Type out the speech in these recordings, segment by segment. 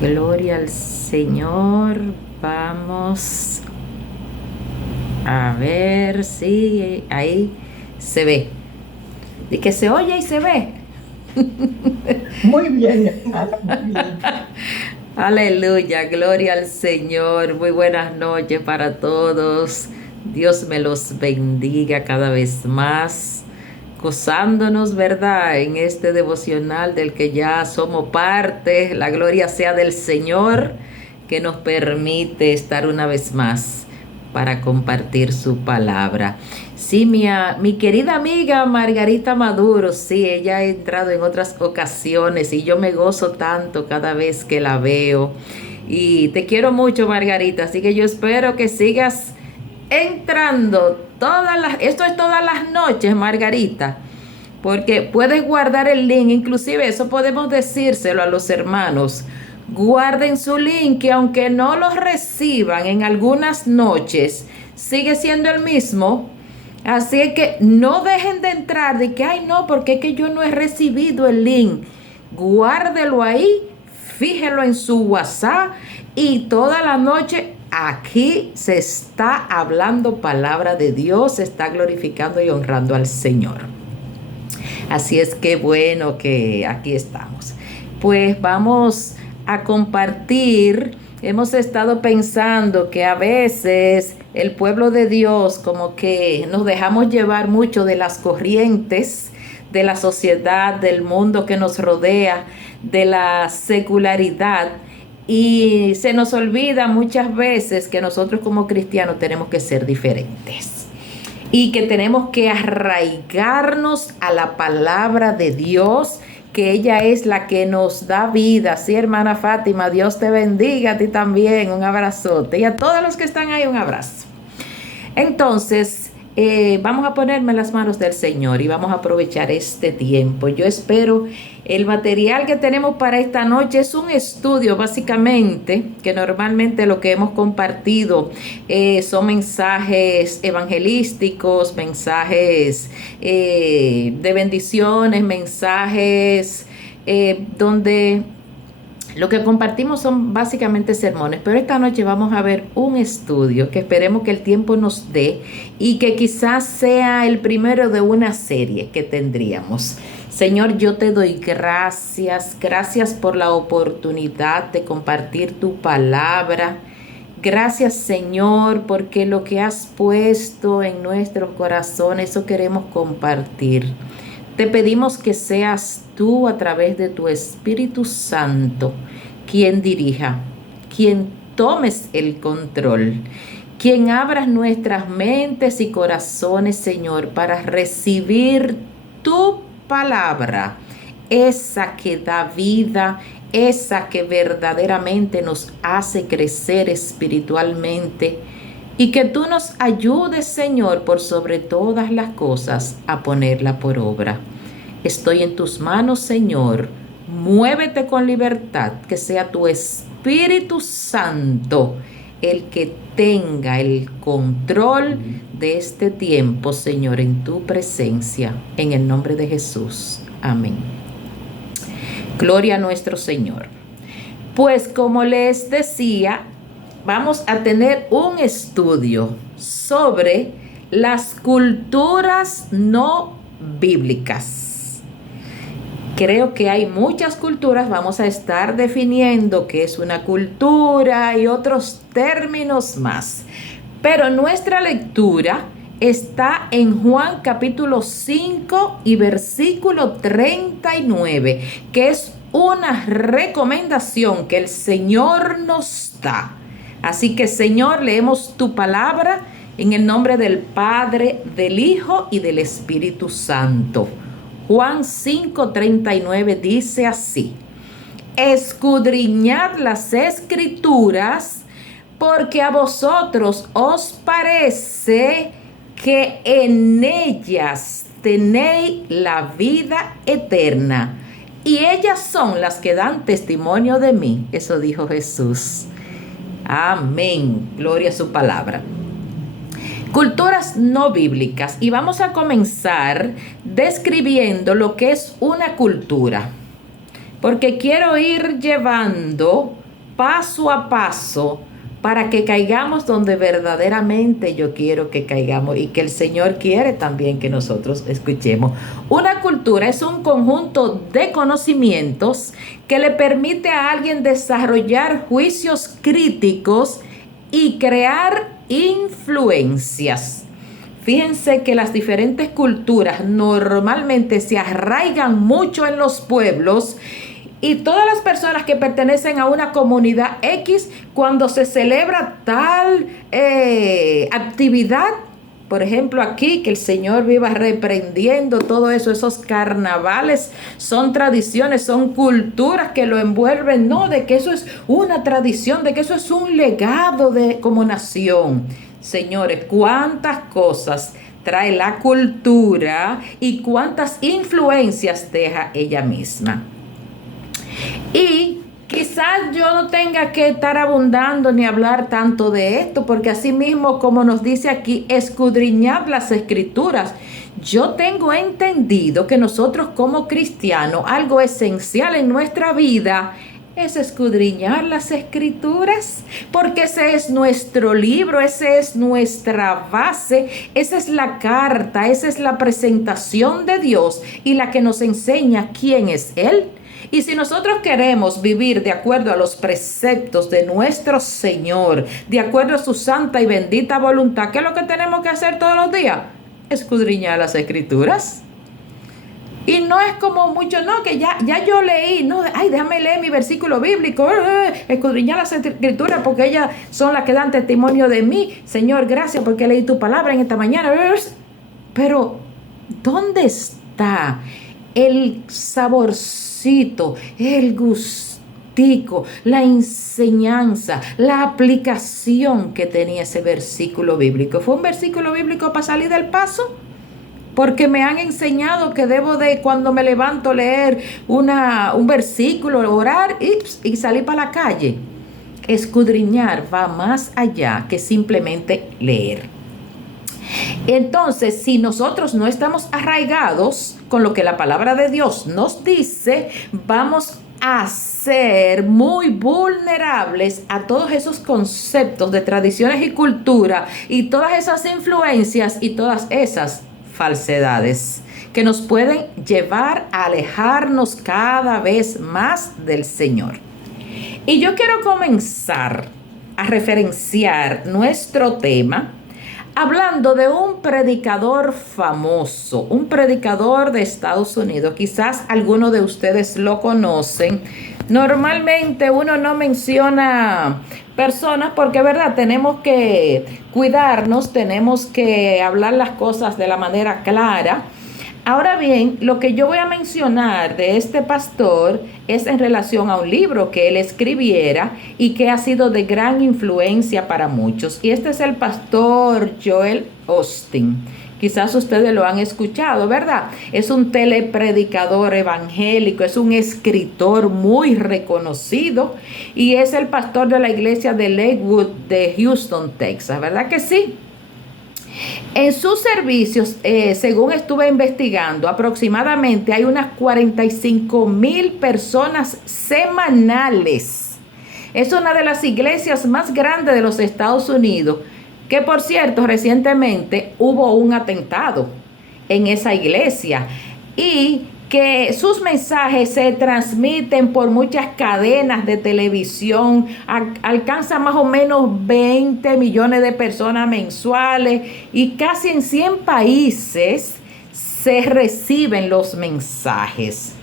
Gloria al Señor. Vamos a ver si ahí se ve. De que se oye y se ve. Muy bien, hermana, muy bien. Aleluya, gloria al Señor. Muy buenas noches para todos. Dios me los bendiga cada vez más, gozándonos, ¿verdad? En este devocional del que ya somos parte. La gloria sea del Señor que nos permite estar una vez más para compartir su palabra. Sí, mi querida amiga Margarita Maduro, sí, ella ha entrado en otras ocasiones y yo me gozo tanto cada vez que la veo. Y te quiero mucho, Margarita, así que yo espero que sigas entrando esto es todas las noches, Margarita, porque puedes guardar el link, inclusive eso podemos decírselo a los hermanos. Guarden su link, que aunque no los reciban en algunas noches, sigue siendo el mismo. Así es que no dejen de entrar de que, ay no, porque es que yo no he recibido el link. Guárdelo ahí, fíjelo en su WhatsApp y toda la noche aquí se está hablando palabra de Dios, se está glorificando y honrando al Señor. Así es que bueno que aquí estamos. Pues vamos a compartir. Hemos estado pensando que a veces el pueblo de Dios como que nos dejamos llevar mucho de las corrientes de la sociedad, del mundo que nos rodea, de la secularidad. Y se nos olvida muchas veces que nosotros como cristianos tenemos que ser diferentes y que tenemos que arraigarnos a la palabra de Dios, que ella es la que nos da vida. Sí, hermana Fátima, Dios te bendiga, a ti también, un abrazote, y a todos los que están ahí un abrazo. Entonces, vamos a ponerme en las manos del Señor y vamos a aprovechar este tiempo. Yo espero el material que tenemos para esta noche es un estudio básicamente, que normalmente lo que hemos compartido son mensajes evangelísticos, mensajes de bendiciones, mensajes donde lo que compartimos son básicamente sermones, pero esta noche vamos a ver un estudio que esperemos que el tiempo nos dé y que quizás sea el primero de una serie que tendríamos. Señor, yo te doy gracias, gracias por la oportunidad de compartir tu palabra. Gracias, Señor, porque lo que has puesto en nuestros corazones, eso queremos compartir. Te pedimos que seas tú a través de tu Espíritu Santo quien dirija, quien tomes el control, quien abras nuestras mentes y corazones, Señor, para recibir tu palabra, esa que da vida, esa que verdaderamente nos hace crecer espiritualmente. Y que tú nos ayudes, Señor, por sobre todas las cosas, a ponerla por obra. Estoy en tus manos, Señor. Muévete con libertad, que sea tu Espíritu Santo el que tenga el control de este tiempo, Señor, en tu presencia. En el nombre de Jesús. Amén. Gloria a nuestro Señor. Pues como les decía, vamos a tener un estudio sobre las culturas no bíblicas. Creo que hay muchas culturas, vamos a estar definiendo qué es una cultura y otros términos más. Pero nuestra lectura está en Juan capítulo 5 y versículo 39, que es una recomendación que el Señor nos da. Así que, Señor, leemos tu palabra en el nombre del Padre, del Hijo y del Espíritu Santo. Juan 5:39 dice así: escudriñad las Escrituras, porque a vosotros os parece que en ellas tenéis la vida eterna, y ellas son las que dan testimonio de mí. Eso dijo Jesús. Amén. Gloria a su palabra. Culturas no bíblicas. Y vamos a comenzar describiendo lo que es una cultura. Porque quiero ir llevando paso a paso para que caigamos donde verdaderamente yo quiero que caigamos y que el Señor quiere también que nosotros escuchemos. Una cultura es un conjunto de conocimientos que le permite a alguien desarrollar juicios críticos y crear influencias. Fíjense que las diferentes culturas normalmente se arraigan mucho en los pueblos. Y todas las personas que pertenecen a una comunidad X, cuando se celebra tal actividad, por ejemplo aquí, que el Señor viva reprendiendo todo eso, esos carnavales, son tradiciones, son culturas que lo envuelven, no, de que eso es una tradición, de que eso es un legado como nación. Señores, cuántas cosas trae la cultura y cuántas influencias deja ella misma. Y quizás yo no tenga que estar abundando ni hablar tanto de esto, porque así mismo, como nos dice aquí, escudriñad las escrituras. Yo tengo entendido que nosotros como cristianos, algo esencial en nuestra vida es escudriñar las escrituras, porque ese es nuestro libro, esa es nuestra base, esa es la carta, esa es la presentación de Dios y la que nos enseña quién es Él. Y si nosotros queremos vivir de acuerdo a los preceptos de nuestro Señor, de acuerdo a su santa y bendita voluntad, ¿qué es lo que tenemos que hacer todos los días? Escudriñar las escrituras. Y no es como mucho, no, que ya yo leí, no, ay, déjame leer mi versículo bíblico, escudriñar las escrituras porque ellas son las que dan testimonio de mí. Señor, gracias porque leí tu palabra en esta mañana. Pero, ¿dónde está el saborcito, el gustico, la enseñanza, la aplicación que tenía ese versículo bíblico? ¿Fue un versículo bíblico para salir del paso? Porque me han enseñado que debo de, cuando me levanto, leer un versículo, orar y salir para la calle. Escudriñar va más allá que simplemente leer. Entonces, si nosotros no estamos arraigados con lo que la palabra de Dios nos dice, vamos a ser muy vulnerables a todos esos conceptos de tradiciones y cultura y todas esas influencias y todas esas falsedades que nos pueden llevar a alejarnos cada vez más del Señor. Y yo quiero comenzar a referenciar nuestro tema hablando de un predicador famoso, un predicador de Estados Unidos. Quizás algunos de ustedes lo conocen. Normalmente uno no menciona personas porque, verdad, tenemos que cuidarnos, tenemos que hablar las cosas de la manera clara. Ahora bien, lo que yo voy a mencionar de este pastor es en relación a un libro que él escribiera y que ha sido de gran influencia para muchos. Y este es el pastor Joel Osteen. Quizás ustedes lo han escuchado, ¿verdad? Es un telepredicador evangélico, es un escritor muy reconocido y es el pastor de la iglesia de Lakewood de Houston, Texas, ¿verdad que sí? En sus servicios, según estuve investigando, aproximadamente hay unas 45,000 personas semanales. Es una de las iglesias más grandes de los Estados Unidos, que por cierto, recientemente hubo un atentado en esa iglesia y que sus mensajes se transmiten por muchas cadenas de televisión, alcanza más o menos 20 millones de personas mensuales y casi en 100 países se reciben los mensajes.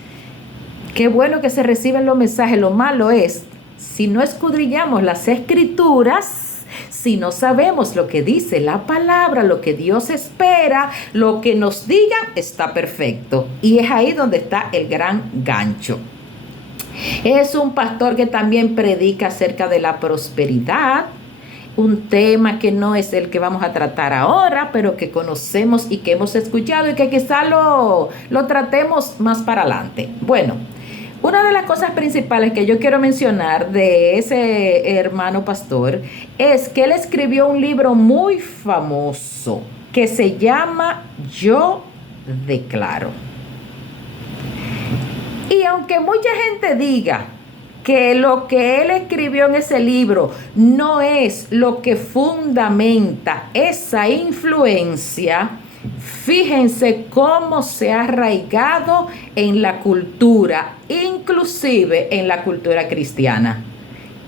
Qué bueno que se reciben los mensajes, lo malo es, si no escudriñamos las escrituras, si no sabemos lo que dice la palabra, lo que Dios espera, lo que nos digan está perfecto. Y es ahí donde está el gran gancho. Es un pastor que también predica acerca de la prosperidad, un tema que no es el que vamos a tratar ahora, pero que conocemos y que hemos escuchado y que quizá lo tratemos más para adelante. Bueno, una de las cosas principales que yo quiero mencionar de ese hermano pastor es que él escribió un libro muy famoso que se llama Yo Declaro. Y aunque mucha gente diga que lo que él escribió en ese libro no es lo que fundamenta esa influencia, fíjense cómo se ha arraigado en la cultura, inclusive en la cultura cristiana.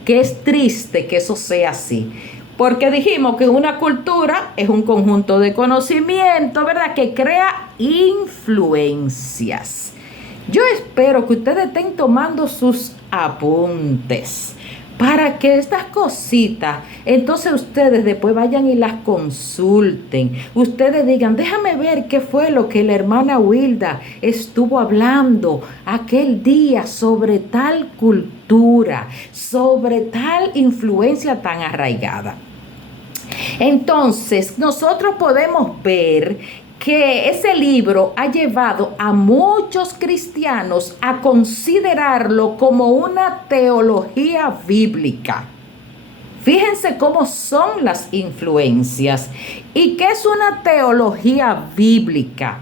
Que es triste que eso sea así. Porque dijimos que una cultura es un conjunto de conocimiento, ¿verdad? Que crea influencias. Yo espero que ustedes estén tomando sus apuntes para que estas cositas, entonces ustedes después vayan y las consulten. Ustedes digan, déjame ver qué fue lo que la hermana Wilda estuvo hablando aquel día sobre tal cultura, sobre tal influencia tan arraigada. Entonces, nosotros podemos ver que ese libro ha llevado a muchos cristianos a considerarlo como una teología bíblica. Fíjense cómo son las influencias. ¿Y qué es una teología bíblica?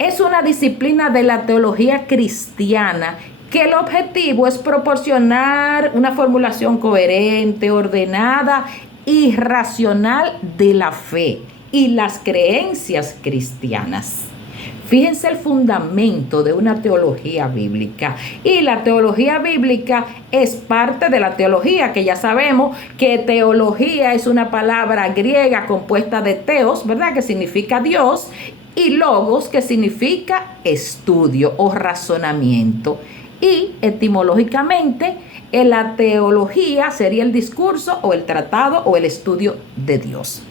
Es una disciplina de la teología cristiana que el objetivo es proporcionar una formulación coherente, ordenada y racional de la fe y las creencias cristianas. Fíjense el fundamento de una teología bíblica. Y la teología bíblica es parte de la teología, que ya sabemos que teología es una palabra griega compuesta de teos, ¿verdad? Que significa Dios, y logos, que significa estudio o razonamiento. Y etimológicamente, la teología sería el discurso o el tratado o el estudio de Dios.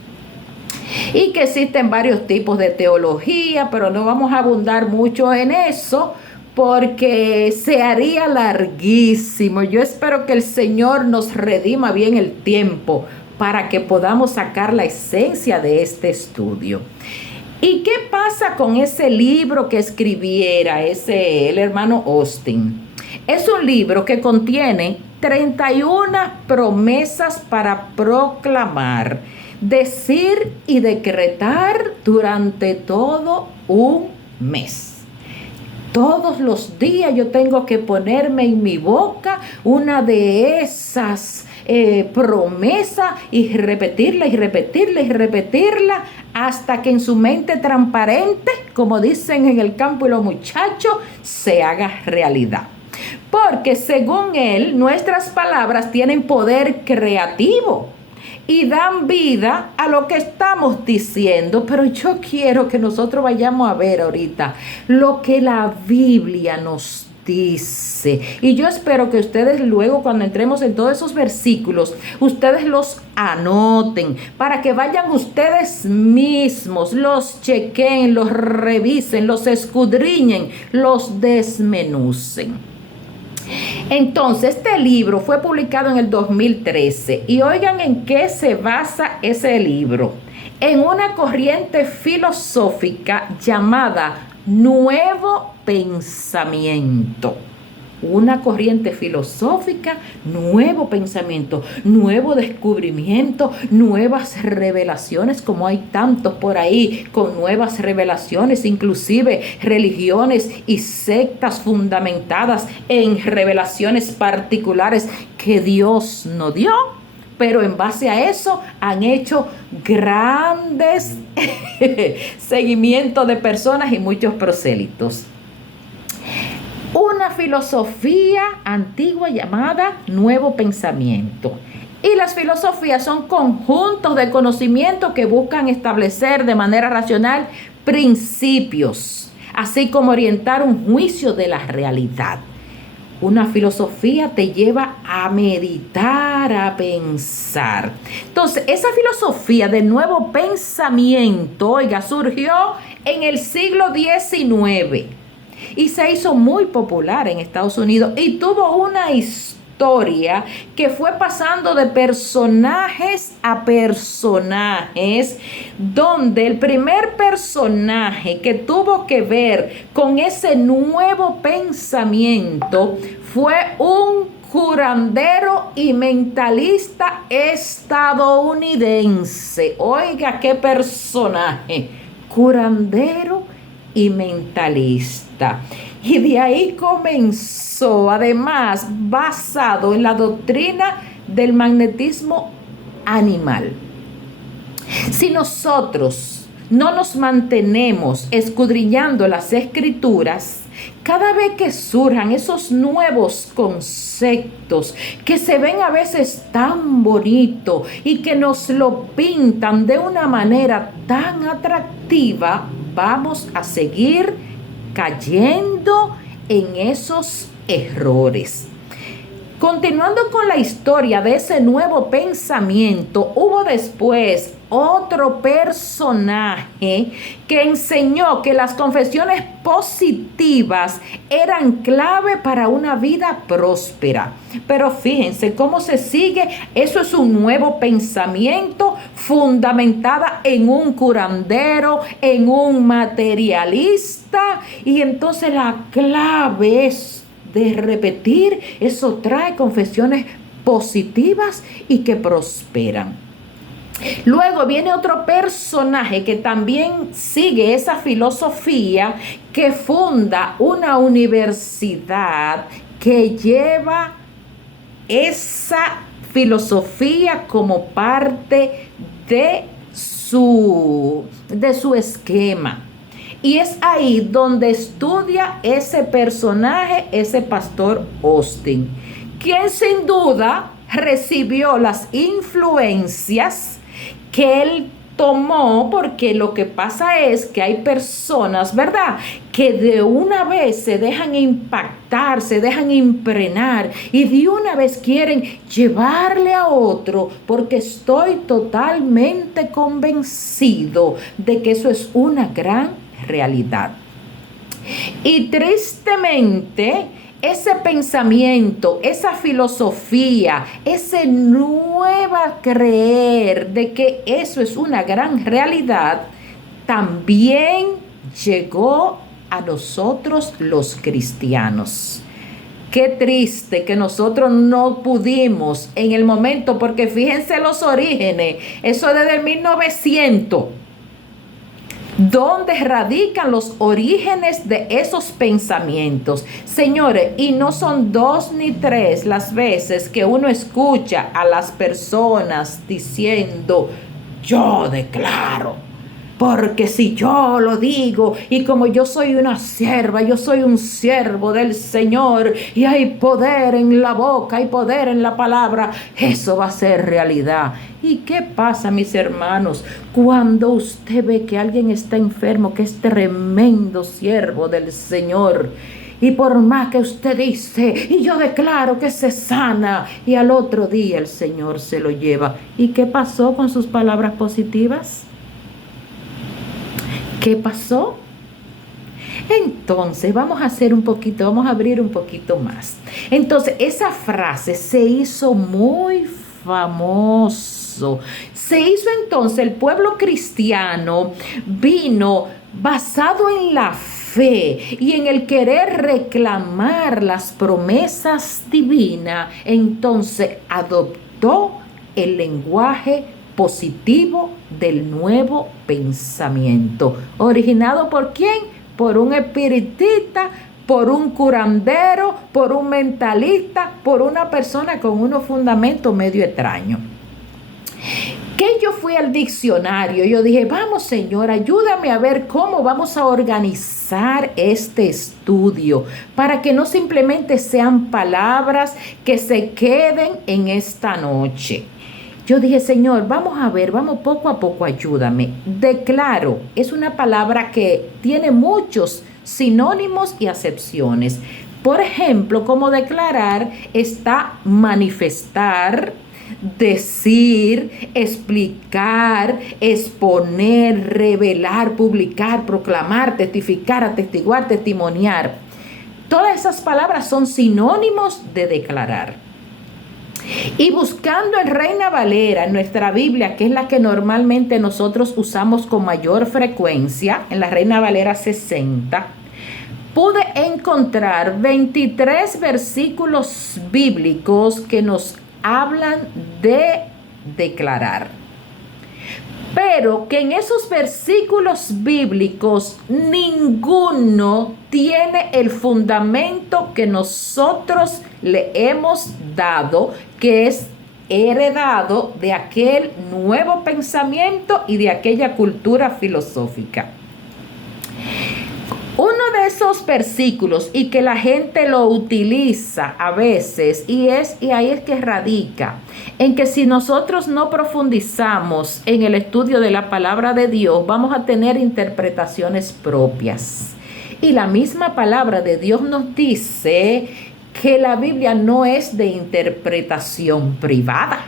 Y que existen varios tipos de teología, pero no vamos a abundar mucho en eso porque se haría larguísimo. Yo espero que el Señor nos redima bien el tiempo para que podamos sacar la esencia de este estudio. ¿Y qué pasa con ese libro que escribiera el hermano Austin? Es un libro que contiene 31 promesas para proclamar, decir y decretar durante todo un mes. Todos los días yo tengo que ponerme en mi boca una de esas promesas y repetirla y repetirla y repetirla hasta que en su mente transparente, como dicen en el campo y los muchachos, se haga realidad. Porque según él, nuestras palabras tienen poder creativo y dan vida a lo que estamos diciendo. Pero yo quiero que nosotros vayamos a ver ahorita lo que la Biblia nos dice. Y yo espero que ustedes luego, cuando entremos en todos esos versículos, ustedes los anoten para que vayan ustedes mismos, los chequen, los revisen, los escudriñen, los desmenucen. Entonces, este libro fue publicado en el 2013 y oigan en qué se basa ese libro. En una corriente filosófica llamada Nuevo Pensamiento. Una corriente filosófica, nuevo pensamiento, nuevo descubrimiento, nuevas revelaciones, como hay tantos por ahí con nuevas revelaciones, inclusive religiones y sectas fundamentadas en revelaciones particulares que Dios nos dio. Pero en base a eso han hecho grandes seguimientos de personas y muchos prosélitos. Una filosofía antigua llamada Nuevo Pensamiento. Y las filosofías son conjuntos de conocimiento que buscan establecer de manera racional principios, así como orientar un juicio de la realidad. Una filosofía te lleva a meditar, a pensar. Entonces, esa filosofía del Nuevo Pensamiento, oiga, surgió en el siglo XIX. Y se hizo muy popular en Estados Unidos y tuvo una historia que fue pasando de personajes a personajes, donde el primer personaje que tuvo que ver con ese nuevo pensamiento fue un curandero y mentalista estadounidense. Oiga, qué personaje, curandero y mentalista. Y de ahí comenzó, además, basado en la doctrina del magnetismo animal. Si nosotros no nos mantenemos escudriñando las escrituras, cada vez que surjan esos nuevos conceptos que se ven a veces tan bonitos y que nos lo pintan de una manera tan atractiva, vamos a seguir cayendo en esos errores. Continuando con la historia de ese nuevo pensamiento, hubo después otro personaje que enseñó que las confesiones positivas eran clave para una vida próspera. Pero fíjense cómo se sigue. Eso es un nuevo pensamiento fundamentada en un curandero, en un materialista. Y entonces la clave es de repetir, eso trae confesiones positivas y que prosperan. Luego viene otro personaje que también sigue esa filosofía, que funda una universidad que lleva esa filosofía como parte de su esquema. Y es ahí donde estudia ese personaje, ese pastor Austin, quien sin duda recibió las influencias que él tomó, porque lo que pasa es que hay personas, ¿verdad?, que de una vez se dejan impactar, se dejan impregnar y de una vez quieren llevarle a otro, porque estoy totalmente convencido de que eso es una gran realidad. Y tristemente, ese pensamiento, esa filosofía, ese nuevo creer de que eso es una gran realidad, también llegó a nosotros los cristianos. Qué triste que nosotros no pudimos en el momento, porque fíjense los orígenes, eso desde el 1900. ¿Dónde radican los orígenes de esos pensamientos? Señores, y no son 2 ni 3 las veces que uno escucha a las personas diciendo, yo declaro. Porque si yo lo digo, y como yo soy una sierva, yo soy un siervo del Señor, y hay poder en la boca, hay poder en la palabra, eso va a ser realidad. ¿Y qué pasa, mis hermanos, cuando usted ve que alguien está enfermo, que es tremendo siervo del Señor? Y por más que usted dice, y yo declaro que se sana, y al otro día el Señor se lo lleva. ¿Y qué pasó con sus palabras positivas? ¿Qué pasó? Entonces, vamos a abrir un poquito más. Entonces, esa frase se hizo muy famoso. Se hizo entonces, el pueblo cristiano vino basado en la fe y en el querer reclamar las promesas divinas. Entonces, adoptó el lenguaje positivo del nuevo pensamiento. ¿Originado por quién? Por un espiritista, por un curandero, por un mentalista, por una persona con unos fundamentos medio extraños. Que yo fui al diccionario, yo dije, vamos Señor, ayúdame a ver cómo vamos a organizar este estudio para que no simplemente sean palabras que se queden en esta noche. Yo dije, Señor, vamos a ver, vamos poco a poco, ayúdame. Declaro, es una palabra que tiene muchos sinónimos y acepciones. Por ejemplo, como declarar está manifestar, decir, explicar, exponer, revelar, publicar, proclamar, testificar, atestiguar, testimoniar. Todas esas palabras son sinónimos de declarar. Y buscando en Reina Valera, en nuestra Biblia, que es la que normalmente nosotros usamos con mayor frecuencia, en la Reina Valera 60, pude encontrar 23 versículos bíblicos que nos hablan de declarar. pero que en esos versículos bíblicos ninguno tiene el fundamento que nosotros le hemos dado, que es heredado de aquel nuevo pensamiento y de aquella cultura filosófica. Uno de esos versículos, y que la gente lo utiliza a veces, y ahí es que radica, en que si nosotros no profundizamos en el estudio de la palabra de Dios, vamos a tener interpretaciones propias. Y la misma palabra de Dios nos dice que la Biblia no es de interpretación privada,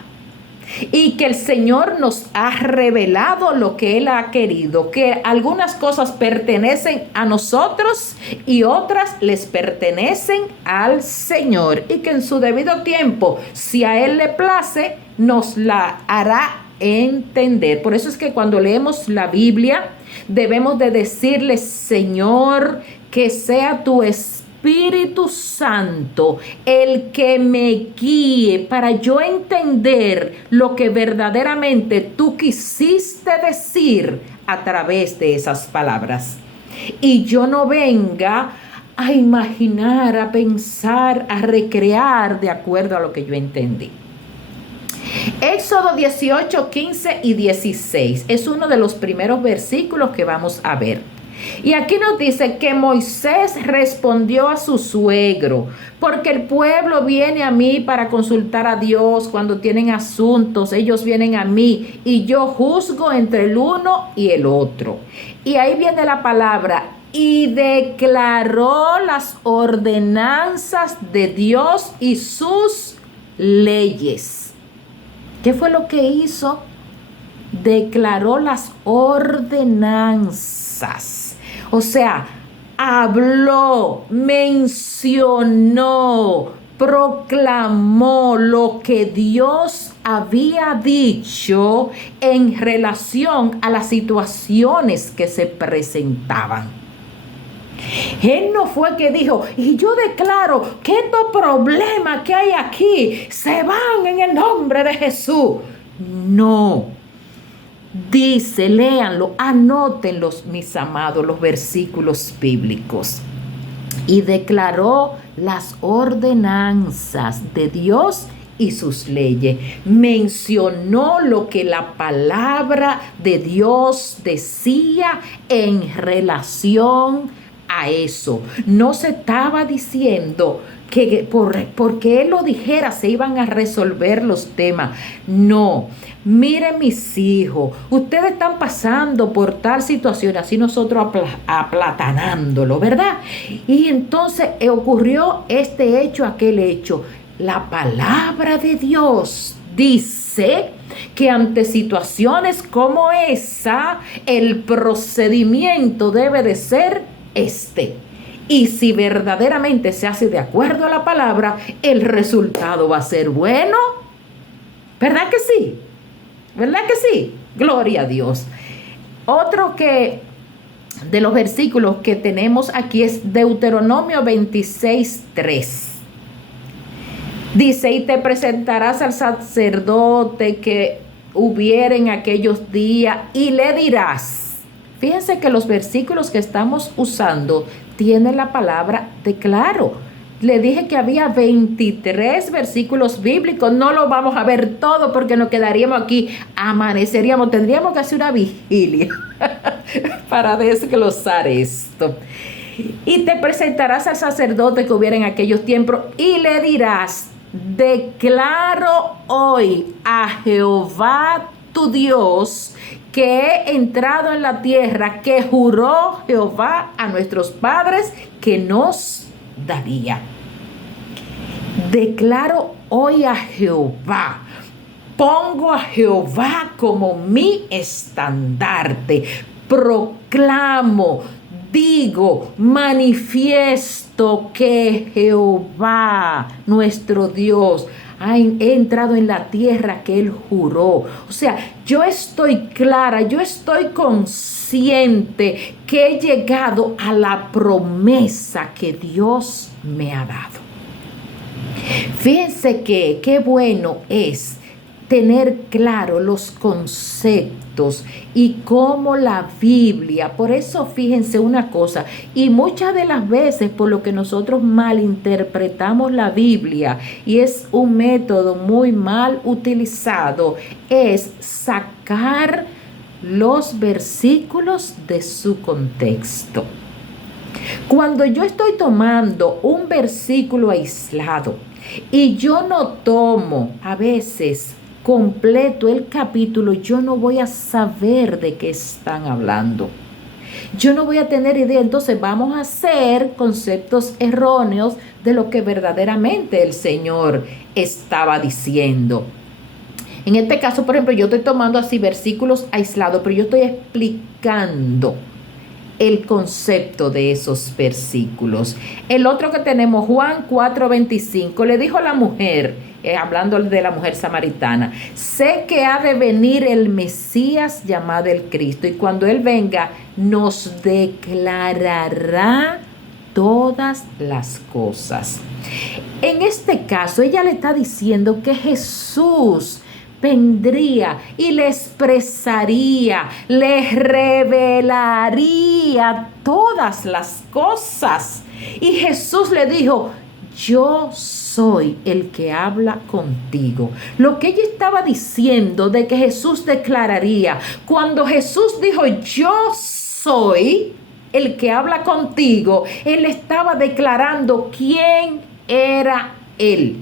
y que el Señor nos ha revelado lo que Él ha querido, que algunas cosas pertenecen a nosotros y otras les pertenecen al Señor, y que en su debido tiempo, si a Él le place, nos la hará entender. Por eso es que cuando leemos la Biblia debemos de decirle: Señor, que sea tu Espíritu Santo el que me guíe para yo entender lo que verdaderamente tú quisiste decir a través de esas palabras. Y yo no venga a imaginar, a pensar, a recrear de acuerdo a lo que yo entendí. Éxodo 18, 15 y 16 es uno de los primeros versículos que vamos a ver. Y aquí nos dice que Moisés respondió a su suegro: porque el pueblo viene a mí para consultar a Dios cuando tienen asuntos, ellos vienen a mí y yo juzgo entre el uno y el otro. Y ahí viene la palabra: y declaró las ordenanzas de Dios y sus leyes. ¿Qué fue lo que hizo? Declaró las ordenanzas. O sea, habló, mencionó, proclamó lo que Dios había dicho en relación a las situaciones que se presentaban. Él no fue que dijo: y yo declaro que estos problemas que hay aquí se van en el nombre de Jesús. No. Dice, léanlo, anótenlos, mis amados, los versículos bíblicos. Y declaró las ordenanzas de Dios y sus leyes. Mencionó lo que la palabra de Dios decía en relación a eso. No se estaba diciendo que porque él lo dijera se iban a resolver los temas. No. Miren, mis hijos, ustedes están pasando por tal situación, así nosotros aplatanándolo, ¿verdad? Y entonces ocurrió este hecho, aquel hecho. La palabra de Dios dice que ante situaciones como esa, el procedimiento debe de ser este. Y si verdaderamente se hace de acuerdo a la palabra, el resultado va a ser bueno. ¿Verdad que sí? ¿Verdad que sí? Gloria a Dios. Otro de los versículos que tenemos aquí es Deuteronomio 26:3. Dice: y te presentarás al sacerdote que hubiere en aquellos días y le dirás. Fíjense que los versículos que estamos usando tienen la palabra declaro. Le dije que había 23 versículos bíblicos. No lo vamos a ver todo porque nos quedaríamos aquí, amaneceríamos, tendríamos que hacer una vigilia para desglosar esto. Y te presentarás al sacerdote que hubiera en aquellos tiempos y le dirás: declaro hoy a Jehová tu Dios que he entrado en la tierra que juró Jehová a nuestros padres que nos daría. Declaro hoy a Jehová. Pongo a Jehová como mi estandarte. Proclamo, digo, manifiesto que Jehová, nuestro Dios, ha entrado en la tierra que Él juró. O sea, yo estoy clara, yo estoy consciente que he llegado a la promesa que Dios me ha dado. Fíjense que qué bueno es tener claro los conceptos y cómo la Biblia, por eso fíjense una cosa, y muchas de las veces por lo que nosotros malinterpretamos la Biblia, y es un método muy mal utilizado, es sacar los versículos de su contexto. Cuando yo estoy tomando un versículo aislado y yo no tomo a veces completo el capítulo, yo no voy a saber de qué están hablando. Yo no voy a tener idea, entonces vamos a hacer conceptos erróneos de lo que verdaderamente el Señor estaba diciendo. En este caso, por ejemplo, yo estoy tomando así versículos aislados, pero yo estoy explicando el concepto de esos versículos. El otro que tenemos, Juan 4:25, le dijo a la mujer, hablando de la mujer samaritana, sé que ha de venir el Mesías llamado el Cristo, y cuando Él venga nos declarará todas las cosas. En este caso, ella le está diciendo que Jesús vendría y le expresaría, le revelaría todas las cosas. Y Jesús le dijo, yo soy el que habla contigo. Lo que ella estaba diciendo de que Jesús declararía, cuando Jesús dijo, yo soy el que habla contigo, Él estaba declarando quién era Él.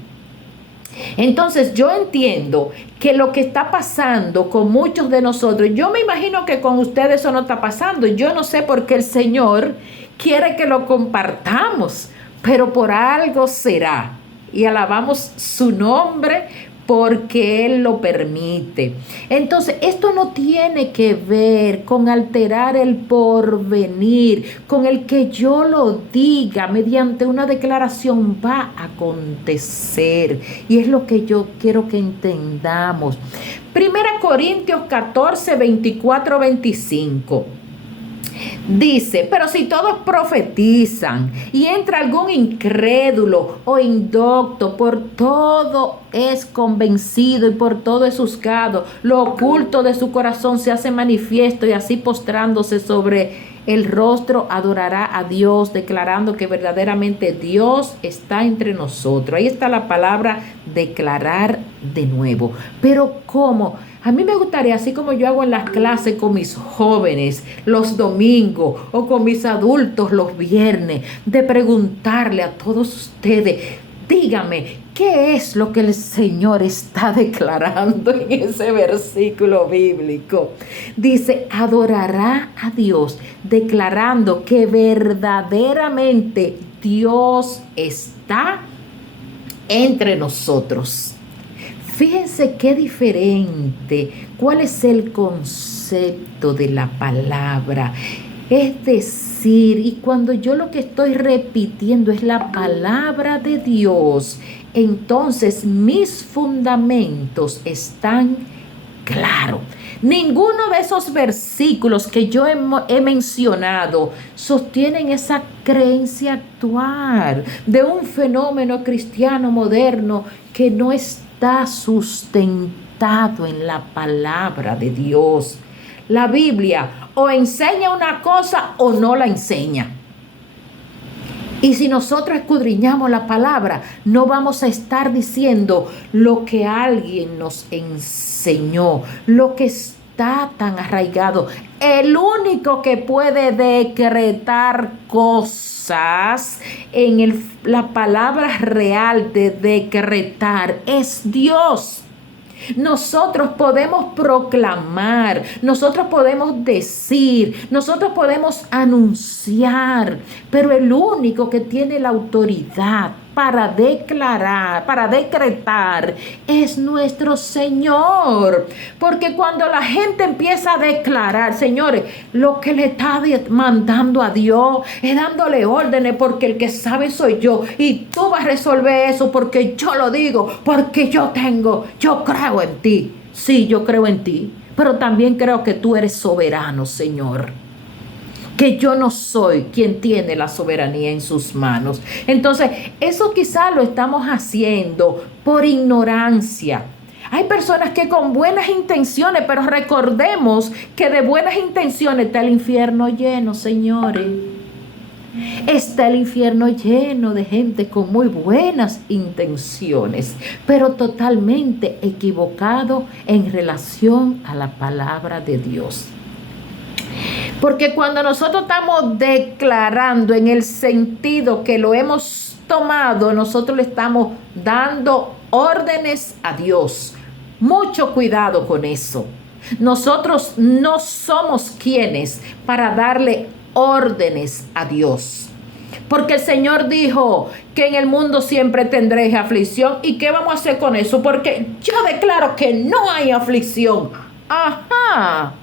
Entonces yo entiendo que lo que está pasando con muchos de nosotros, yo me imagino que con ustedes eso no está pasando. Yo no sé por qué el Señor quiere que lo compartamos, pero por algo será. Y alabamos su nombre porque Él lo permite. Entonces, esto no tiene que ver con alterar el porvenir, con el que yo lo diga mediante una declaración va a acontecer. Y es lo que yo quiero que entendamos. 1 Corintios 14, 24, 25. Dice, pero si todos profetizan y entra algún incrédulo o indocto, por todo es convencido y por todo es juzgado, lo oculto de su corazón se hace manifiesto, y así postrándose sobre el rostro adorará a Dios, declarando que verdaderamente Dios está entre nosotros. Ahí está la palabra declarar de nuevo. Pero ¿cómo? A mí me gustaría, así como yo hago en las clases con mis jóvenes los domingos o con mis adultos los viernes, de preguntarle a todos ustedes, dígame, ¿qué es lo que el Señor está declarando en ese versículo bíblico? Dice, adorará a Dios, declarando que verdaderamente Dios está entre nosotros. Fíjense qué diferente, cuál es el concepto de la palabra. Es decir, y cuando yo lo que estoy repitiendo es la palabra de Dios, entonces mis fundamentos están claros. Ninguno de esos versículos que yo he mencionado sostienen esa creencia actual de un fenómeno cristiano moderno que no está sustentado en la palabra de Dios. La Biblia o enseña una cosa o no la enseña. Y si nosotros escudriñamos la palabra, no vamos a estar diciendo lo que alguien nos enseñó, lo que está tan arraigado. El único que puede decretar cosas en la palabra real de decretar es Dios. Nosotros podemos proclamar, nosotros podemos decir, nosotros podemos anunciar, pero el único que tiene la autoridad para declarar, para decretar, es nuestro Señor. Porque cuando la gente empieza a declarar, señores, lo que le está mandando a Dios es dándole órdenes, porque el que sabe soy yo, y tú vas a resolver eso porque yo lo digo, porque yo creo en ti. Sí, yo creo en ti, pero también creo que tú eres soberano, Señor. Que yo no soy quien tiene la soberanía en sus manos. Entonces, eso quizás lo estamos haciendo por ignorancia. Hay personas que con buenas intenciones, pero recordemos que de buenas intenciones está el infierno lleno, señores. Está el infierno lleno de gente con muy buenas intenciones, pero totalmente equivocado en relación a la palabra de Dios. Porque cuando nosotros estamos declarando en el sentido que lo hemos tomado, nosotros le estamos dando órdenes a Dios. Mucho cuidado con eso. Nosotros no somos quienes para darle órdenes a Dios. Porque el Señor dijo que en el mundo siempre tendréis aflicción. ¿Y qué vamos a hacer con eso? Porque yo declaro que no hay aflicción. Ajá.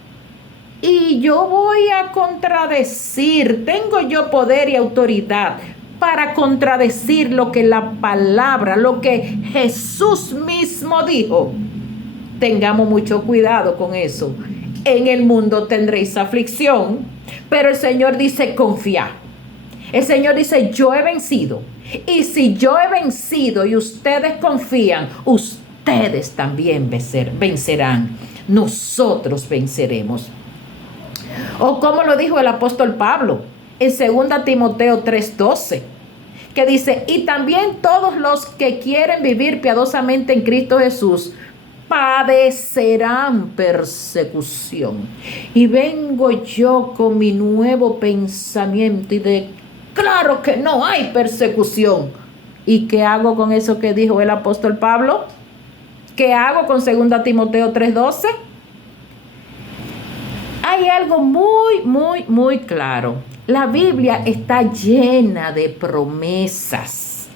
Y yo voy a contradecir. Tengo yo poder y autoridad para contradecir lo que la palabra, lo que Jesús mismo dijo. Tengamos mucho cuidado con eso. En el mundo tendréis aflicción, pero el Señor dice confía. El Señor dice yo he vencido. Y si yo he vencido y ustedes confían, ustedes también vencerán. Nosotros venceremos. O como lo dijo el apóstol Pablo en 2 Timoteo 3:12, que dice, y también todos los que quieren vivir piadosamente en Cristo Jesús padecerán persecución. Y vengo yo con mi nuevo pensamiento y declaro que no hay persecución. ¿Y qué hago con eso que dijo el apóstol Pablo? ¿Qué hago con 2 Timoteo 3:12? Hay algo muy claro. La Biblia está llena de promesas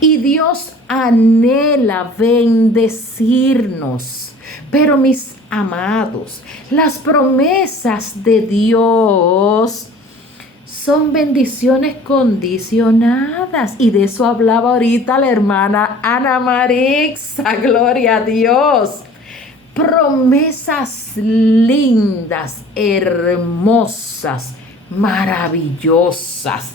y Dios anhela bendecirnos. Pero mis amados, las promesas de Dios son bendiciones condicionadas. Y de eso hablaba ahorita la hermana Ana Marixa, gloria a Dios. Promesas lindas, hermosas, maravillosas.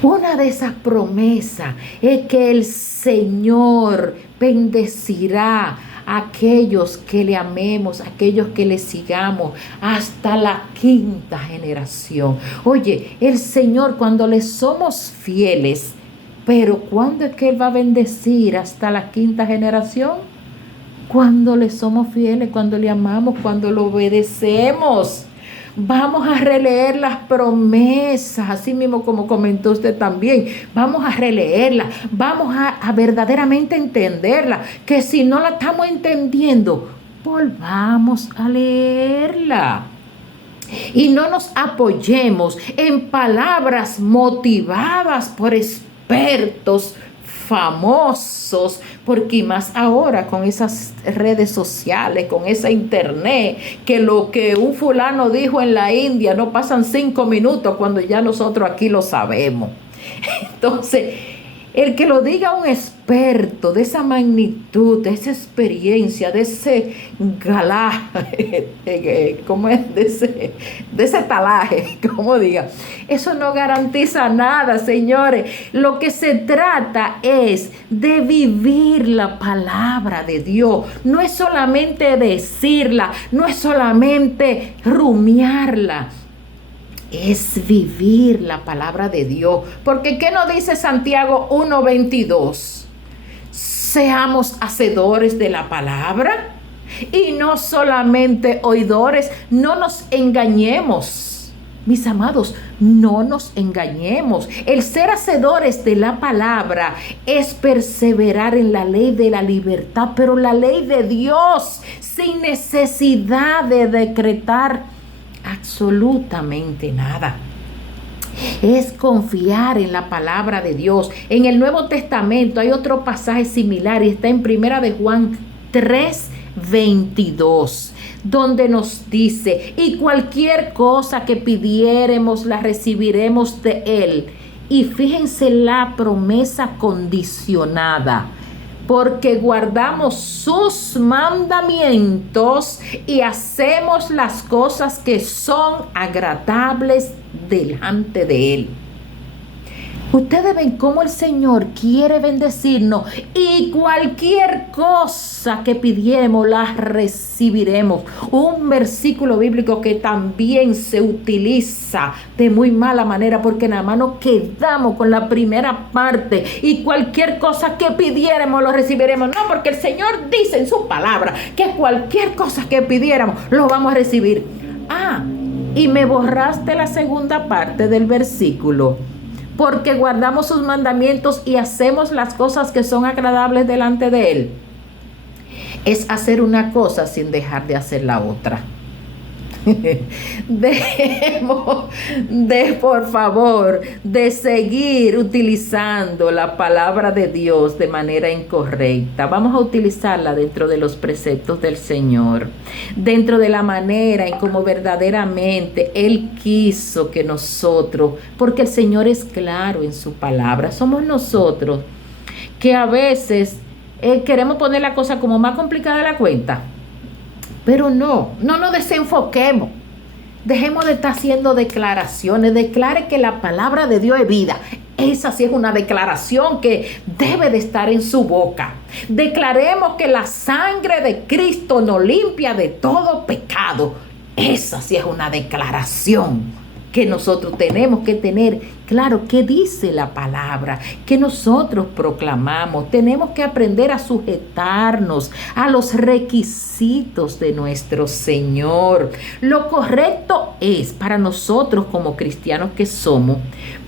Una de esas promesas es que el Señor bendecirá a aquellos que le amemos, a aquellos que le sigamos hasta la 5ª generación. Oye, el Señor cuando le somos fieles, pero ¿cuándo es que Él va a bendecir hasta la 5ª generación? Cuando le somos fieles, cuando le amamos, cuando lo obedecemos. Vamos a releer las promesas, así mismo como comentó usted también. Vamos a releerlas, vamos a verdaderamente entenderla. Que si no la estamos entendiendo, volvamos a leerla. Y no nos apoyemos en palabras motivadas por expertos famosos, porque más ahora con esas redes sociales, con esa internet, que lo que un fulano dijo en la India no pasan 5 minutos cuando ya nosotros aquí lo sabemos. Entonces, el que lo diga un experto de esa magnitud, de esa experiencia, de ese galaje, ¿cómo es? De ese talaje, como diga. Eso no garantiza nada, señores. Lo que se trata es de vivir la palabra de Dios. No es solamente decirla, no es solamente rumiarla. Es vivir la palabra de Dios. Porque ¿qué nos dice Santiago 1:22? Seamos hacedores de la palabra y no solamente oidores. No nos engañemos, mis amados, no nos engañemos. El ser hacedores de la palabra es perseverar en la ley de la libertad, pero la ley de Dios, sin necesidad de decretar absolutamente nada. Es confiar en la palabra de Dios. En el Nuevo Testamento hay otro pasaje similar y está en 1 de Juan 3:22, donde nos dice, y cualquier cosa que pidiéremos la recibiremos de Él. Y fíjense la promesa condicionada. Porque guardamos sus mandamientos y hacemos las cosas que son agradables delante de Él. Ustedes ven cómo el Señor quiere bendecirnos y cualquier cosa que pidiéramos la recibiremos. Un versículo bíblico que también se utiliza de muy mala manera porque nada más nos quedamos con la primera parte y cualquier cosa que pidiéramos lo recibiremos. No, porque el Señor dice en su palabra que cualquier cosa que pidiéramos lo vamos a recibir. Y me borraste la segunda parte del versículo. Porque guardamos sus mandamientos y hacemos las cosas que son agradables delante de Él. Es hacer una cosa sin dejar de hacer la otra. Dejemos por favor, de seguir utilizando la palabra de Dios de manera incorrecta. Vamos a utilizarla dentro de los preceptos del Señor, dentro de la manera en cómo verdaderamente Él quiso que nosotros, porque el Señor es claro en su palabra. Somos nosotros que a veces queremos poner la cosa como más complicada de la cuenta. Pero no nos desenfoquemos. Dejemos de estar haciendo declaraciones. Declare que la palabra de Dios es vida. Esa sí es una declaración que debe de estar en su boca. Declaremos que la sangre de Cristo nos limpia de todo pecado. Esa sí es una declaración que nosotros tenemos que tener claro qué dice la palabra, que nosotros proclamamos. Tenemos que aprender a sujetarnos a los requisitos de nuestro Señor. Lo correcto es para nosotros como cristianos que somos,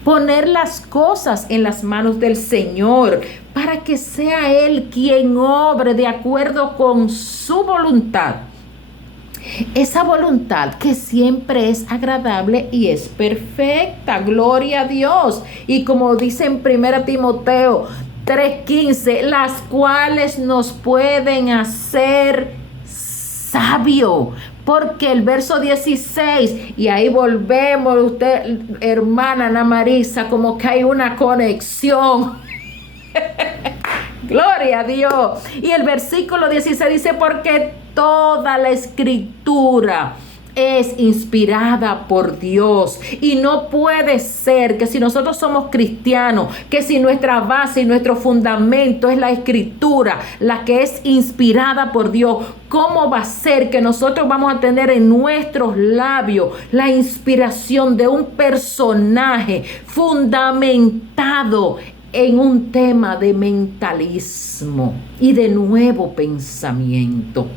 poner las cosas en las manos del Señor para que sea Él quien obre de acuerdo con su voluntad. Esa voluntad que siempre es agradable y es perfecta. Gloria a Dios. Y como dice en 1 Timoteo 3:15, las cuales nos pueden hacer sabio. Porque el verso 16, y ahí volvemos, usted, hermana Ana Marisa, como que hay una conexión. Gloria a Dios. Y el versículo 16 dice, porque toda la escritura es inspirada por Dios. Y no puede ser que si nosotros somos cristianos, que si nuestra base y nuestro fundamento es la escritura, la que es inspirada por Dios, ¿cómo va a ser que nosotros vamos a tener en nuestros labios la inspiración de un personaje fundamentado en un tema de mentalismo y de nuevo pensamiento?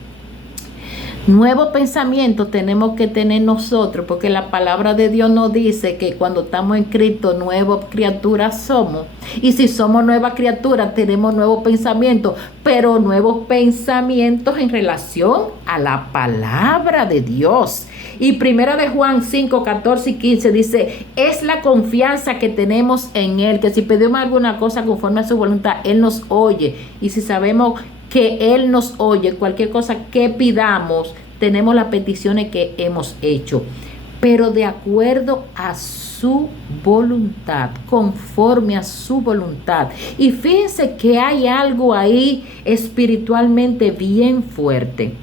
Nuevo pensamiento tenemos que tener nosotros, porque la palabra de Dios nos dice que cuando estamos en Cristo, nuevas criaturas somos. Y si somos nuevas criaturas, tenemos nuevos pensamientos, pero nuevos pensamientos en relación a la palabra de Dios. Y 1 de Juan 5, 14 y 15 dice, es la confianza que tenemos en Él, que si pedimos alguna cosa conforme a su voluntad, Él nos oye. Y si sabemos que Él nos oye, cualquier cosa que pidamos, tenemos las peticiones que hemos hecho, pero de acuerdo a su voluntad, conforme a su voluntad. Y fíjense que hay algo ahí espiritualmente bien fuerte.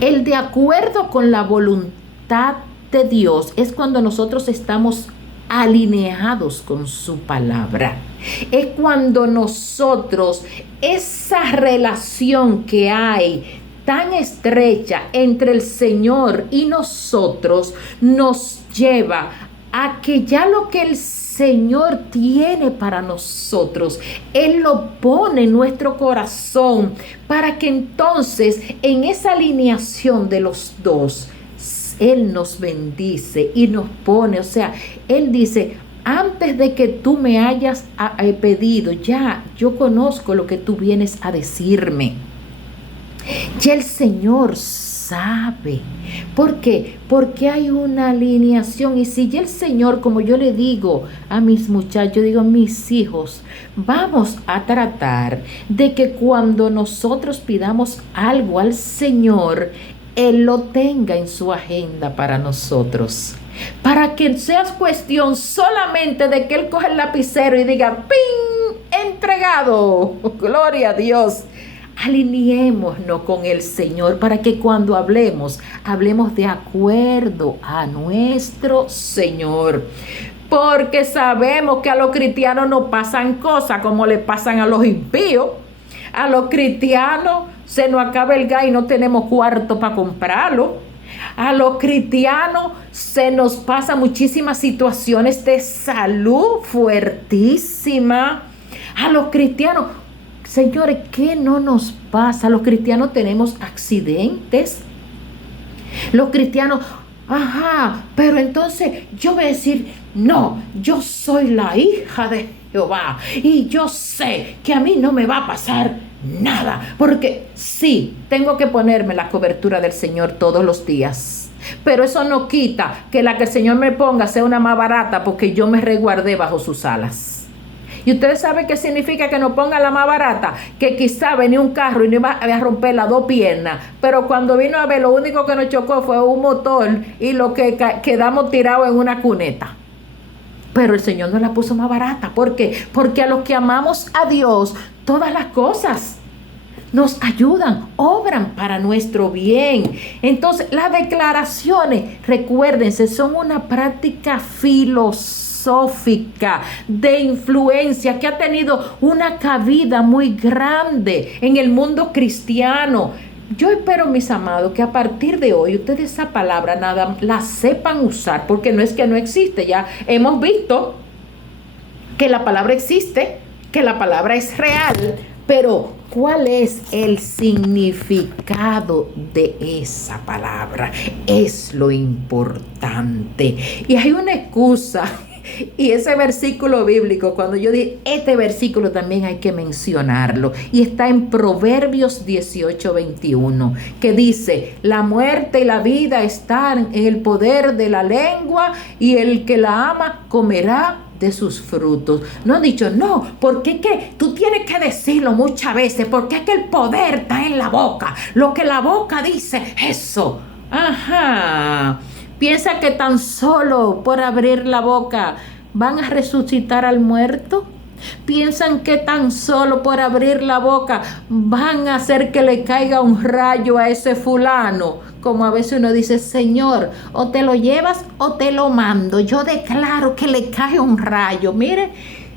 El de acuerdo con la voluntad de Dios es cuando nosotros estamos alineados con su palabra. Es cuando nosotros, esa relación que hay tan estrecha entre el Señor y nosotros, nos lleva a que ya lo que el Señor tiene para nosotros, Él lo pone en nuestro corazón para que entonces en esa alineación de los dos, Él nos bendice y nos pone, o sea, Él dice, antes de que tú me hayas pedido, ya yo conozco lo que tú vienes a decirme. Ya el Señor sabe. ¿Por qué? Porque hay una alineación. Y si ya el Señor, como yo le digo a mis muchachos, digo a mis hijos, vamos a tratar de que cuando nosotros pidamos algo al Señor, Él lo tenga en su agenda para nosotros. Para que sea cuestión solamente de que Él coge el lapicero y diga, ¡ping! Entregado. Gloria a Dios. Alineémonos con el Señor para que cuando hablemos de acuerdo a nuestro Señor. porque sabemos que a los cristianos nos pasan cosas como le pasan a los impíos. A los cristianos se nos acaba el gas y no tenemos cuarto para comprarlo. A los cristianos se nos pasan muchísimas situaciones de salud fuertísima. A los cristianos, señores, ¿qué no nos pasa? Los cristianos tenemos accidentes. Los cristianos, pero entonces yo voy a decir, no, yo soy la hija de Jehová y yo sé que a mí no me va a pasar nada, porque sí, tengo que ponerme la cobertura del Señor todos los días, pero eso no quita que la que el Señor me ponga sea una más barata porque yo me resguardé bajo sus alas. Y ustedes saben qué significa que nos ponga la más barata, que quizá venía un carro y no iba a romper las dos piernas, pero cuando vino a ver, lo único que nos chocó fue un motor y lo que quedamos tirados en una cuneta. Pero el Señor nos la puso más barata. ¿Por qué? Porque a los que amamos a Dios, todas las cosas nos ayudan, obran para nuestro bien. Entonces, las declaraciones, recuérdense, son una práctica filosófica de influencia que ha tenido una cabida muy grande en el mundo cristiano. Yo espero, mis amados, que a partir de hoy ustedes esa palabra nada la sepan usar, porque no es que no existe, ya hemos visto que la palabra existe, que la palabra es real, pero ¿cuál es el significado de esa palabra? Es lo importante. Y hay una excusa. Y ese versículo bíblico, cuando yo digo este versículo también hay que mencionarlo, y está en Proverbios 18:21, que dice: la muerte y la vida están en el poder de la lengua, y el que la ama comerá de sus frutos. No han dicho, no, porque es que tú tienes que decirlo muchas veces, porque es que el poder está en la boca, lo que la boca dice, eso. ¿Piensa que tan solo por abrir la boca van a resucitar al muerto? ¿Piensan que tan solo por abrir la boca van a hacer que le caiga un rayo a ese fulano? Como a veces uno dice, Señor, o te lo llevas o te lo mando. Yo declaro que le cae un rayo. Mire,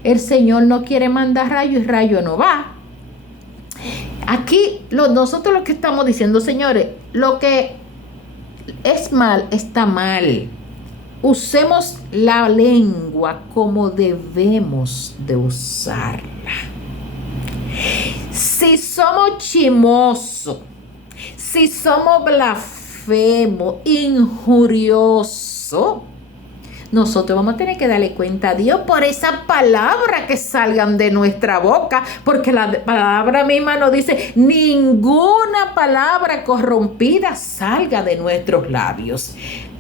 el Señor no quiere mandar rayo y rayo no va. Aquí nosotros lo que estamos diciendo, señores, lo que es mal, está mal. Usemos la lengua como debemos de usarla. Si somos chismosos, si somos blasfemos, injuriosos, nosotros vamos a tener que darle cuenta a Dios por esas palabras que salgan de nuestra boca, porque la palabra misma nos dice, ninguna palabra corrompida salga de nuestros labios.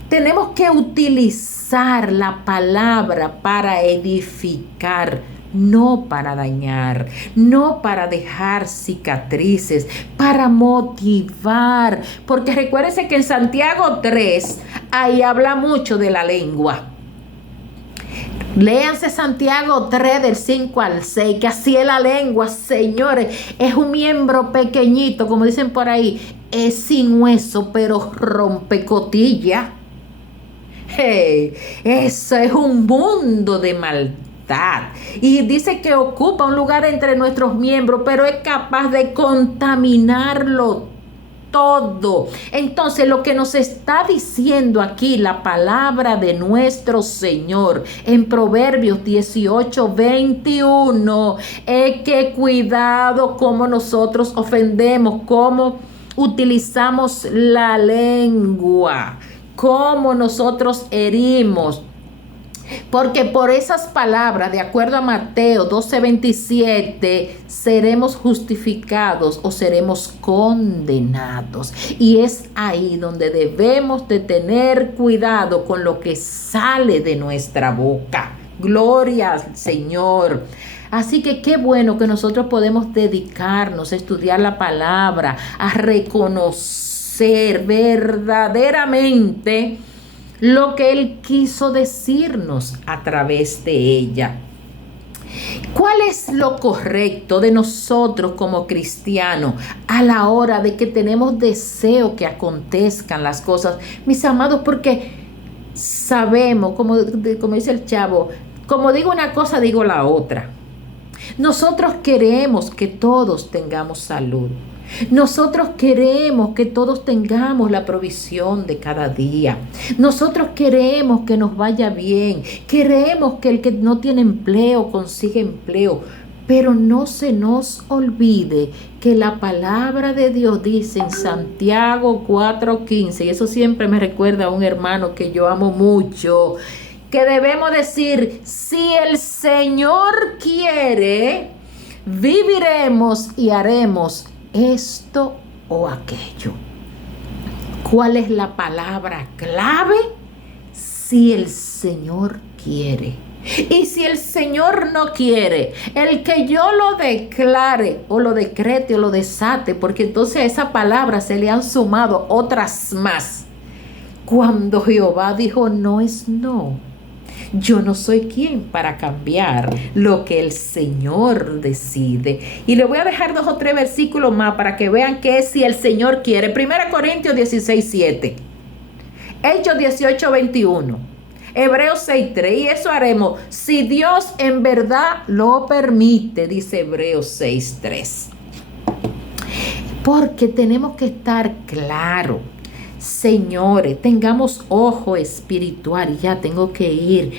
Tenemos que utilizar la palabra para edificar, no para dañar, no para dejar cicatrices, para motivar. Porque recuérdense que en Santiago 3, ahí habla mucho de la lengua. Léanse Santiago 3 del 5 al 6, que así es la lengua, señores. Es un miembro pequeñito, como dicen por ahí, es sin hueso, pero rompe costilla. Hey, eso es un mundo de maldad. Y dice que ocupa un lugar entre nuestros miembros, pero es capaz de contaminarlo todo. Entonces, lo que nos está diciendo aquí la palabra de nuestro Señor en Proverbios 18:21 es que cuidado cómo nosotros ofendemos, cómo utilizamos la lengua, cómo nosotros herimos. Porque por esas palabras, de acuerdo a Mateo 12:27, seremos justificados o seremos condenados. Y es ahí donde debemos de tener cuidado con lo que sale de nuestra boca. Gloria al Señor. Así que qué bueno que nosotros podemos dedicarnos a estudiar la palabra, a reconocer verdaderamente lo que Él quiso decirnos a través de ella. ¿Cuál es lo correcto de nosotros como cristianos a la hora de que tenemos deseo que acontezcan las cosas? Mis amados, porque sabemos, como dice el chavo, como digo una cosa, digo la otra. Nosotros queremos que todos tengamos salud. Nosotros queremos que todos tengamos la provisión de cada día. Nosotros queremos que nos vaya bien. Queremos que el que no tiene empleo consiga empleo. Pero no se nos olvide que la palabra de Dios dice en Santiago 4:15, y eso siempre me recuerda a un hermano que yo amo mucho, que debemos decir: si el Señor quiere, viviremos y haremos esto o aquello. ¿Cuál es la palabra clave? Si el Señor quiere. Y si el Señor no quiere, el que yo lo declare o lo decrete o lo desate, porque entonces a esa palabra se le han sumado otras más. Cuando Jehová dijo no es no, yo no soy quien para cambiar lo que el Señor decide. Y le voy a dejar 2 o 3 versículos más para que vean que es si el Señor quiere. 1 Corintios 16:7, Hechos 18:21, Hebreos 6:3, y eso haremos si Dios en verdad lo permite, dice Hebreos 6:3. Porque tenemos que estar claros, señores, tengamos ojo espiritual. Y ya tengo que ir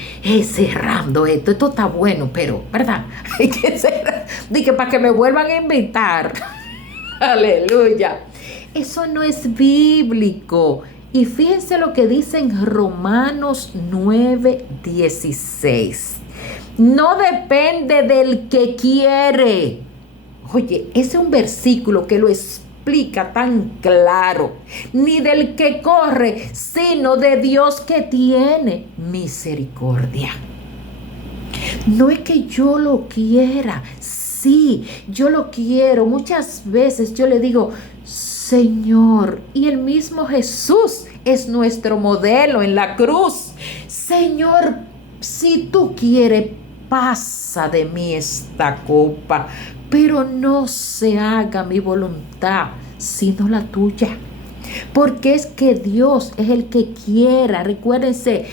cerrando esto. Esto está bueno, pero, ¿verdad? Hay que cerrar. Dije, para que me vuelvan a invitar. Aleluya. Eso no es bíblico. Y fíjense lo que dice en Romanos 9:16. No depende del que quiere. Oye, ese es un versículo que lo explica tan claro. Ni del que corre, sino de Dios que tiene misericordia. No es que yo lo quiera. Sí, yo lo quiero. Muchas veces yo le digo: Señor, y el mismo Jesús es nuestro modelo en la cruz. Señor, si tú quieres, pasa de mí esta copa, pero no se haga mi voluntad, sino la tuya. Porque es que Dios es el que quiera. Recuérdense,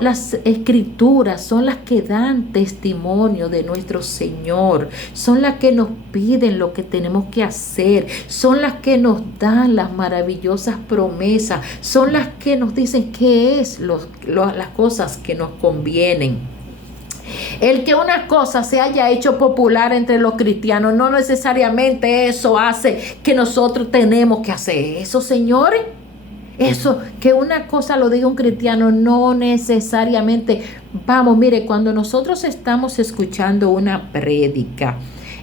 las escrituras son las que dan testimonio de nuestro Señor. Son las que nos piden lo que tenemos que hacer. Son las que nos dan las maravillosas promesas. Son las que nos dicen qué es las cosas que nos convienen. El que una cosa se haya hecho popular entre los cristianos, no necesariamente eso hace que nosotros tenemos que hacer eso, señores. Eso, que una cosa lo diga un cristiano, no necesariamente. Vamos, mire, cuando nosotros estamos escuchando una prédica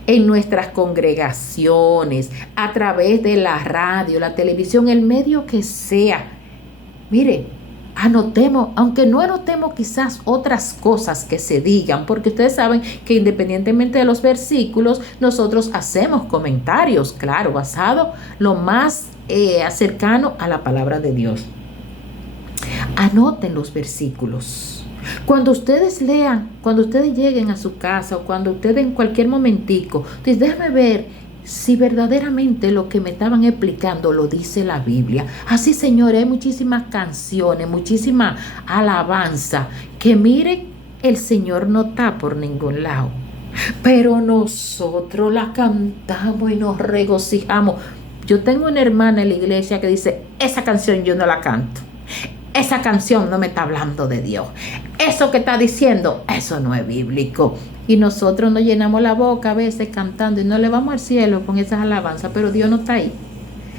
en nuestras congregaciones, a través de la radio, la televisión, el medio que sea, mire, anotemos, aunque no anotemos quizás otras cosas que se digan, porque ustedes saben que independientemente de los versículos, nosotros hacemos comentarios, claro, basado lo más cercano a la palabra de Dios. Anoten los versículos. Cuando ustedes lean, cuando ustedes lleguen a su casa o cuando ustedes en cualquier momentico, entonces déjame ver si verdaderamente lo que me estaban explicando lo dice la Biblia. Así, señores, hay muchísimas canciones, muchísima alabanza, que mire, el Señor no está por ningún lado, pero nosotros la cantamos y nos regocijamos. Yo tengo una hermana en la iglesia que dice: esa canción yo no la canto, esa canción no me está hablando de Dios, eso que está diciendo, eso no es bíblico. Y nosotros nos llenamos la boca a veces cantando y no le vamos al cielo con esas alabanzas, pero Dios no está ahí.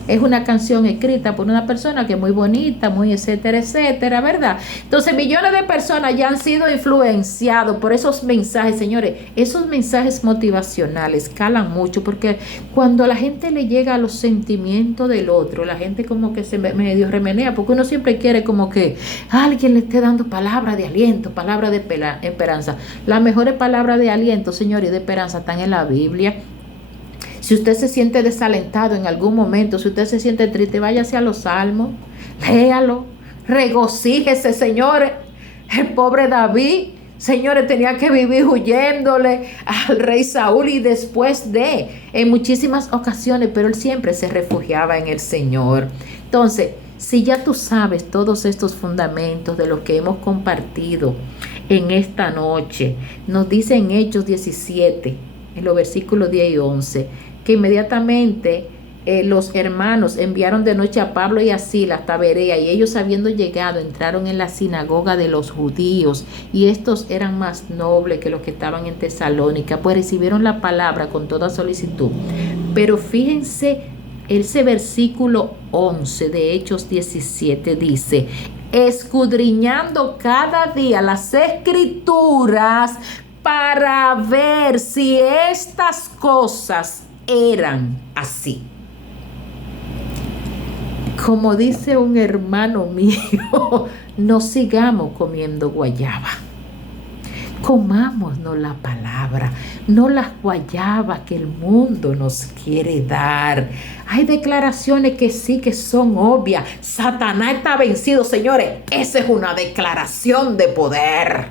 Es una canción escrita por una persona que es muy bonita, muy etcétera, etcétera, ¿verdad? Entonces millones de personas ya han sido influenciados por esos mensajes, señores. Esos mensajes motivacionales calan mucho, porque cuando la gente le llega a los sentimientos del otro, la gente como que se medio remenea, porque uno siempre quiere como que alguien le esté dando palabra de aliento, palabra de esperanza. Las mejores palabras de aliento, señores, y de esperanza están en la Biblia. Si usted se siente desalentado en algún momento, si usted se siente triste, váyase a los salmos, léalo, regocíjese, señores. El pobre David, señores, tenía que vivir huyéndole al rey Saúl y después en muchísimas ocasiones, pero él siempre se refugiaba en el Señor. Entonces, Si ya tú sabes todos estos fundamentos de lo que hemos compartido en esta noche, nos dice en Hechos 17, en los versículos 10 y 11, que inmediatamente los hermanos enviaron de noche a Pablo y a Silas hasta Berea, y ellos, habiendo llegado, entraron en la sinagoga de los judíos, y estos eran más nobles que los que estaban en Tesalónica, pues recibieron la palabra con toda solicitud. Pero fíjense, ese versículo 11 de Hechos 17 dice: escudriñando cada día las escrituras para ver si estas cosas eran así. Como dice un hermano mío, no sigamos comiendo guayaba. Comámonos la palabra, no las guayabas que el mundo nos quiere dar. Hay declaraciones que sí que son obvias. Satanás está vencido, señores. Esa es una declaración de poder.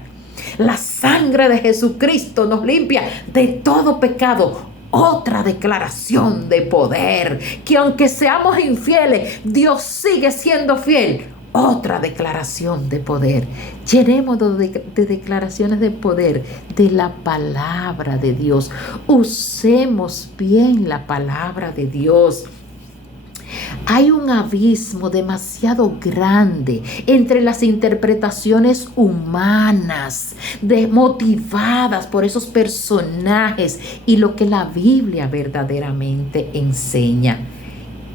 La sangre de Jesucristo nos limpia de todo pecado. Otra declaración de poder, que aunque seamos infieles, Dios sigue siendo fiel. Otra declaración de poder. Llenemos de declaraciones de poder de la palabra de Dios. Usemos bien la palabra de Dios. Hay un abismo demasiado grande entre las interpretaciones humanas, motivadas por esos personajes, y lo que la Biblia verdaderamente enseña.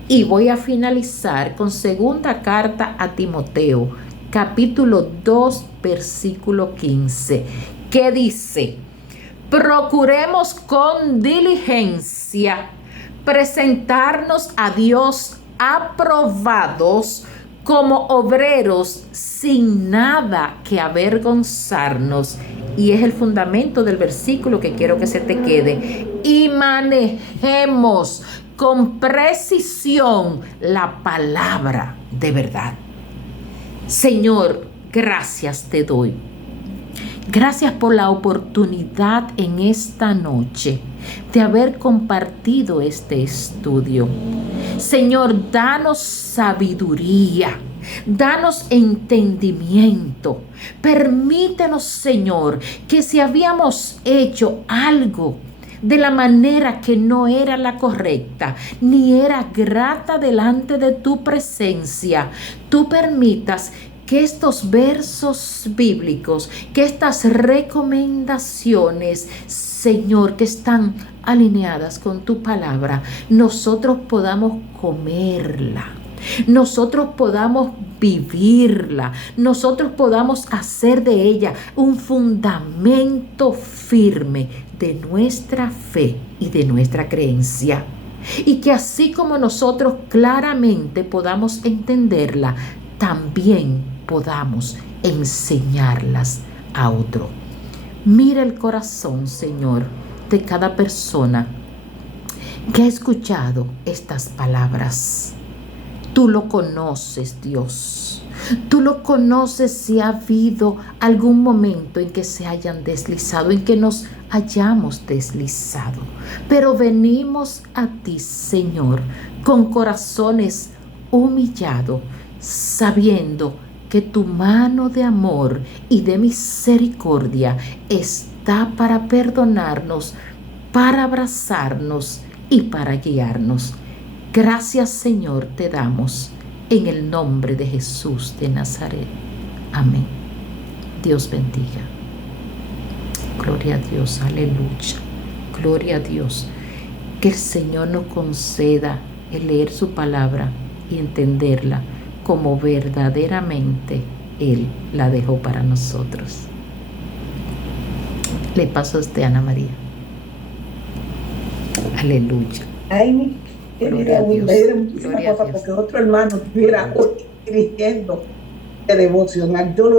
Y voy a finalizar con segunda carta a Timoteo, capítulo 2, versículo 15, que dice: procuremos con diligencia presentarnos a Dios aprobados como obreros sin nada que avergonzarnos. Y es el fundamento del versículo que quiero que se te quede. Y manejemos con precisión la palabra de verdad. Señor, gracias te doy. Gracias por la oportunidad en esta noche de haber compartido este estudio. Señor, danos sabiduría, danos entendimiento. Permítenos, Señor, que si habíamos hecho algo de la manera que no era la correcta, ni era grata delante de tu presencia, tú permitas que estos versos bíblicos, que estas recomendaciones, Señor, que están alineadas con tu palabra, nosotros podamos comerla, nosotros podamos vivirla, nosotros podamos hacer de ella un fundamento firme de nuestra fe y de nuestra creencia. Y que así como nosotros claramente podamos entenderla, también podamos enseñarlas a otro. Mira el corazón, Señor, de cada persona que ha escuchado estas palabras. Tú lo conoces, Dios. Tú lo conoces si ha habido algún momento en que se hayan deslizado, en que nos hayamos deslizado. Pero venimos a ti, Señor, con corazones humillados, sabiendo que tu mano de amor y de misericordia está para perdonarnos, para abrazarnos y para guiarnos. Gracias, Señor, te damos en el nombre de Jesús de Nazaret. Amén. Dios bendiga. Gloria a Dios, aleluya. Gloria a Dios. Que el Señor nos conceda el leer su palabra y entenderla como verdaderamente Él la dejó para nosotros. Le paso a usted, Ana María. Aleluya. Ay, gloria a Dios. Muchísimas cosas porque otro hermano estuviera dirigiendo de devocional. Yo lo